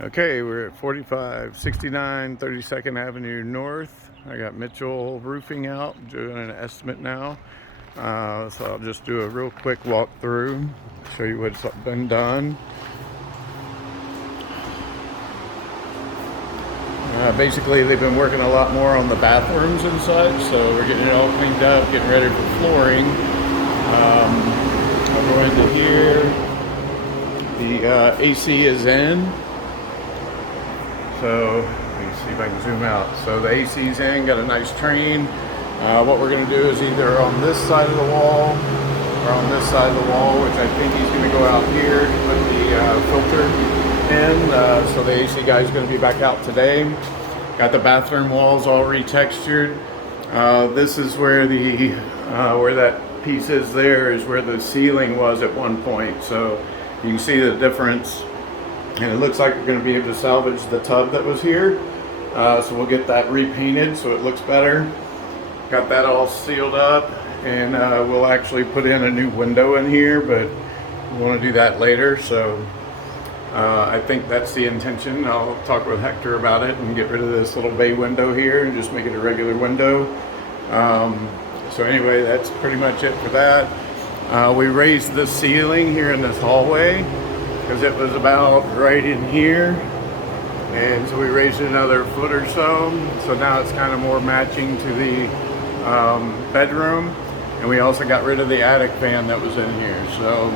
Okay, we're at 4569 32nd Avenue North. I got Mitchell Roofing out, doing an estimate now. So I'll just do a real quick walkthrough, show you what's been done. Basically, they've been working a lot more on the bathrooms and such, so we're getting it all cleaned up, getting ready for flooring. I'll go into here. The AC is in. So let me see if I can zoom out. So the AC's in, got a nice train. What we're going to do is either on this side of the wall or on this side of the wall, which I think he's going to go out here to put the filter in. So the AC guy is going to be back out today. Got the bathroom walls all retextured. This is where the where that piece is there is where the ceiling was at one point. So you can see the difference. And it looks like we're going to be able to salvage the tub that was here. So we'll get that repainted so it looks better. Got that all sealed up, and we'll actually put in a new window in here, but we want to do that later. So I think that's the intention. I'll talk with Hector about it and get rid of this little bay window here and just make it a regular window. So anyway, that's pretty much it for that. We raised the ceiling here in this hallway, because it was about right in here, and so we raised it another foot or so. So now it's kind of more matching to the bedroom, and we also got rid of the attic fan that was in here. So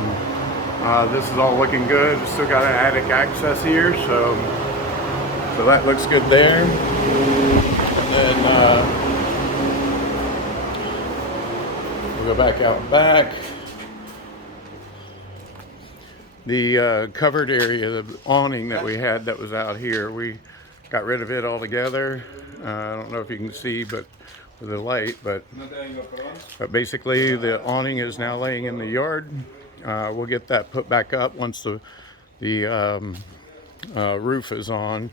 this is all looking good. Still got an attic access here, so that looks good there. And then we'll go back out back. The covered area, the awning that we had that was out here, we got rid of it altogether. I don't know if you can see, but with the light, but basically the awning is now laying in the yard. We'll get that put back up once the roof is on.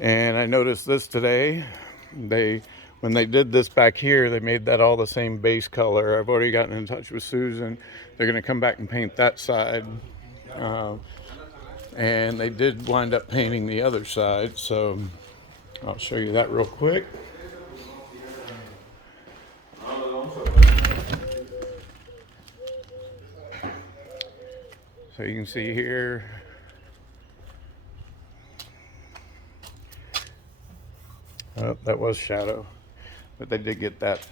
And I noticed this today. When they did this back here, they made that all the same base color. I've already gotten in touch with Susan. They're going to come back and paint that side. And they did wind up painting the other side, so I'll show you that real quick. So you can see here, that was shadow, but they did get that.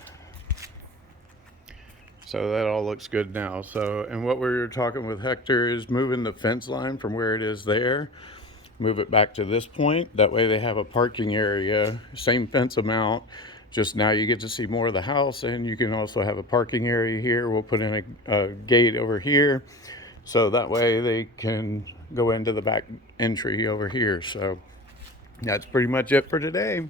So that all looks good now. So, and what we were talking with Hector is moving the fence line from where it is there, move it back to this point. That way they have a parking area, same fence amount, just now you get to see more of the house, and you can also have a parking area here. We'll put in a gate over here, so that way they can go into the back entry over here. So that's pretty much it for today.